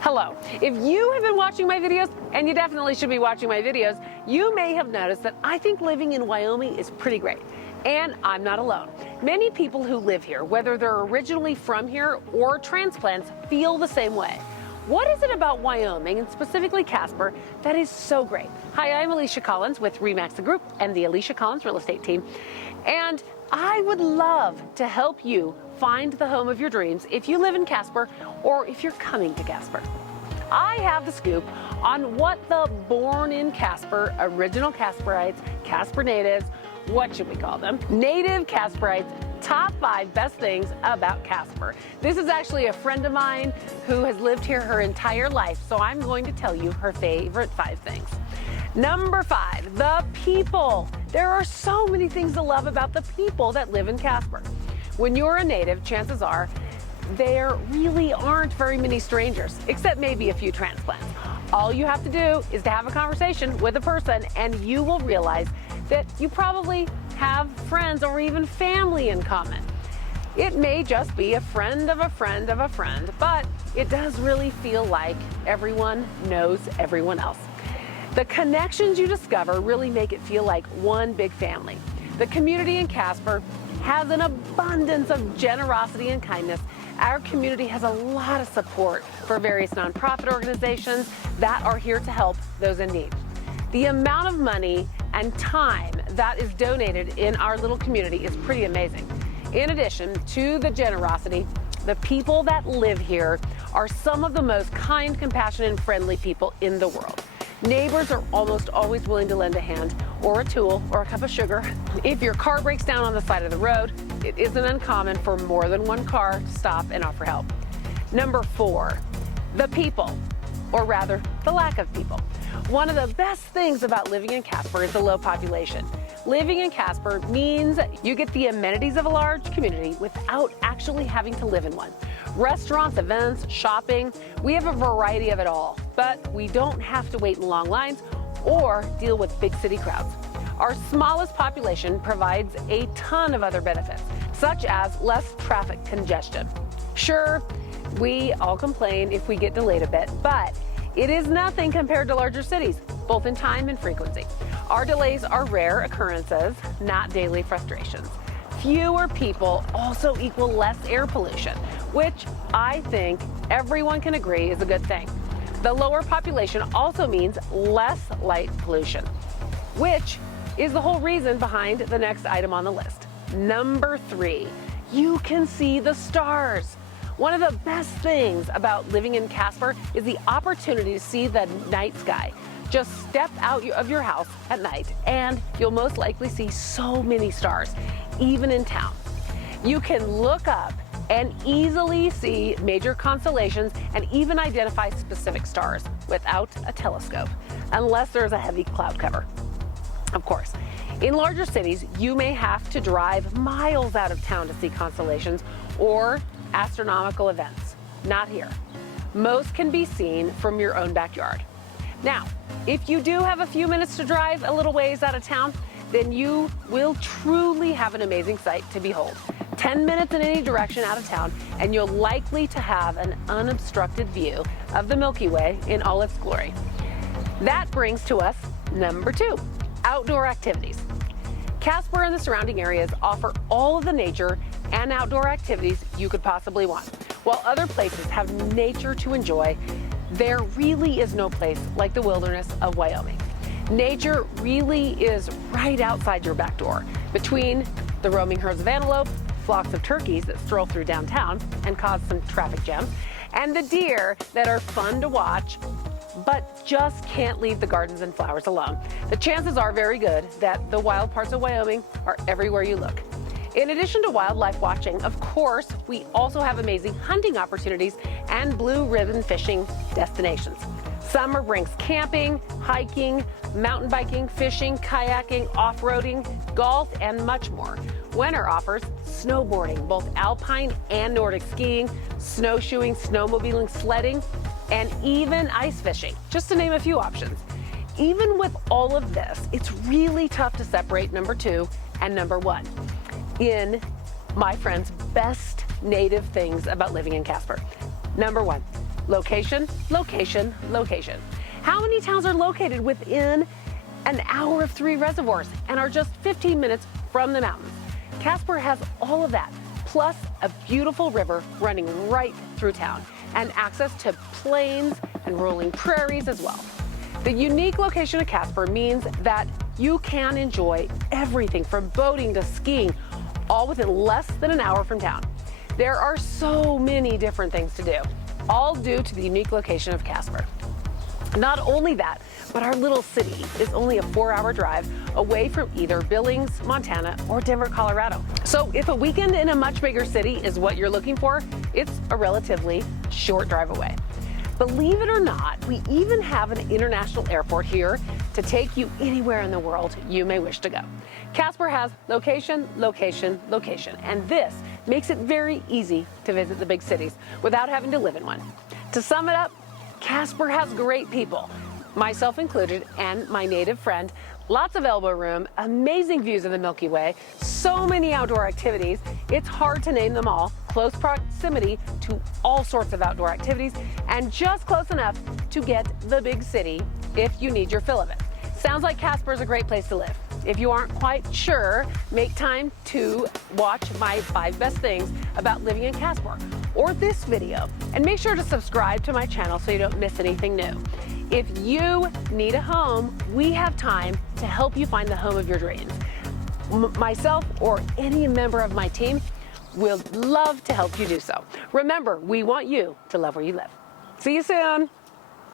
Hello. If you have been watching my videos, and you definitely should be watching my videos, you may have noticed that I think living in Wyoming is pretty great. And I'm not alone. Many people who live here, whether they're originally from here or transplants, feel the same way. What is it about Wyoming, and specifically Casper, that is so great? Hi, I'm Alicia Collins with RE/MAX the Group and the Alicia Collins Real Estate Team. And I would love to help you find the home of your dreams if you live in Casper or if you're coming to Casper. I have the scoop on what the born in Casper, original Casperites, Casper natives, what should we call them? Native Casperites, top 5 best things about Casper. This is actually a friend of mine who has lived here her entire life, so I'm going to tell you her favorite 5 things. Number 5, the people. There are so many things to love about the people that live in Casper. When you're a native, chances are there really aren't very many strangers, except maybe a few transplants. All you have to do is to have a conversation with a person and you will realize that you probably have friends or even family in common. It may just be a friend of a friend of a friend, but it does really feel like everyone knows everyone else. The connections you discover really make it feel like one big family. The community in Casper has an abundance of generosity and kindness. Our community has a lot of support for various nonprofit organizations that are here to help those in need. The amount of money and time that is donated in our little community is pretty amazing. In addition to the generosity, the people that live here are some of the most kind, compassionate, and friendly people in the world. Neighbors are almost always willing to lend a hand or a tool or a cup of sugar. If your car breaks down on the side of the road, it isn't uncommon for more than one car to stop and offer help. Number 4, the people, or rather, the lack of people. One of the best things about living in Casper is the low population. Living in Casper means you get the amenities of a large community without actually having to live in one. Restaurants, events, shopping, we have a variety of it all, but we don't have to wait in long lines or deal with big city crowds. Our smallest population provides a ton of other benefits, such as less traffic congestion. Sure, we all complain if we get delayed a bit, but it is nothing compared to larger cities, both in time and frequency. Our delays are rare occurrences, not daily frustrations. Fewer people also equal less air pollution, which I think everyone can agree is a good thing. The lower population also means less light pollution, which is the whole reason behind the next item on the list. Number 3, you can see the stars. One of the best things about living in Casper is the opportunity to see the night sky. Just step out of your house at night and you'll most likely see so many stars, even in town. You can look up and easily see major constellations and even identify specific stars without a telescope, unless there's a heavy cloud cover. Of course, in larger cities, you may have to drive miles out of town to see constellations or astronomical events. Not here. Most can be seen from your own backyard. Now, if you do have a few minutes to drive a little ways out of town, then you will truly have an amazing sight to behold. 10 minutes in any direction out of town, and you'll likely to have an unobstructed view of the Milky Way in all its glory. That brings to us number 2, outdoor activities. Casper and the surrounding areas offer all of the nature and outdoor activities you could possibly want. While other places have nature to enjoy, there really is no place like the wilderness of Wyoming. Nature really is right outside your back door, between the roaming herds of antelope, flocks of turkeys that stroll through downtown and cause some traffic jams, and the deer that are fun to watch but just can't leave the gardens and flowers alone. The chances are very good that the wild parts of Wyoming are everywhere you look. In addition to wildlife watching, of course, we also have amazing hunting opportunities and blue ribbon fishing destinations. Summer brings camping, hiking, mountain biking, fishing, kayaking, off-roading, golf, and much more. Winter offers snowboarding, both alpine and Nordic skiing, snowshoeing, snowmobiling, sledding, and even ice fishing, just to name a few options. Even with all of this, it's really tough to separate number 2 and number 1 in my friend's best native things about living in Casper. Number 1, Location, location, location. How many towns are located within an hour of 3 reservoirs and are just 15 minutes from the mountains? Casper has all of that, plus a beautiful river running right through town and access to plains and rolling prairies as well. The unique location of Casper means that you can enjoy everything from boating to skiing, all within less than an hour from town. There are so many different things to do, all due to the unique location of Casper. Not only that, but our little city is only a 4-hour drive away from either Billings, Montana, or Denver, Colorado. So if a weekend in a much bigger city is what you're looking for, it's a relatively short drive away. Believe it or not, we even have an international airport here to take you anywhere in the world you may wish to go. Casper has location, location, location, and this makes it very easy to visit the big cities without having to live in one. To sum it up, Casper has great people, myself included, and my native friend, lots of elbow room, amazing views of the Milky Way, so many outdoor activities, it's hard to name them all, close proximity to all sorts of outdoor activities, and just close enough to get the big city if you need your fill of it. Sounds like Casper is a great place to live. If you aren't quite sure, make time to watch my 5 best things about living in Casper or this video, and make sure to subscribe to my channel so you don't miss anything new. If you need a home, we have time to help you find the home of your dreams. Myself or any member of my team will love to help you do so. Remember, we want you to love where you live. See you soon.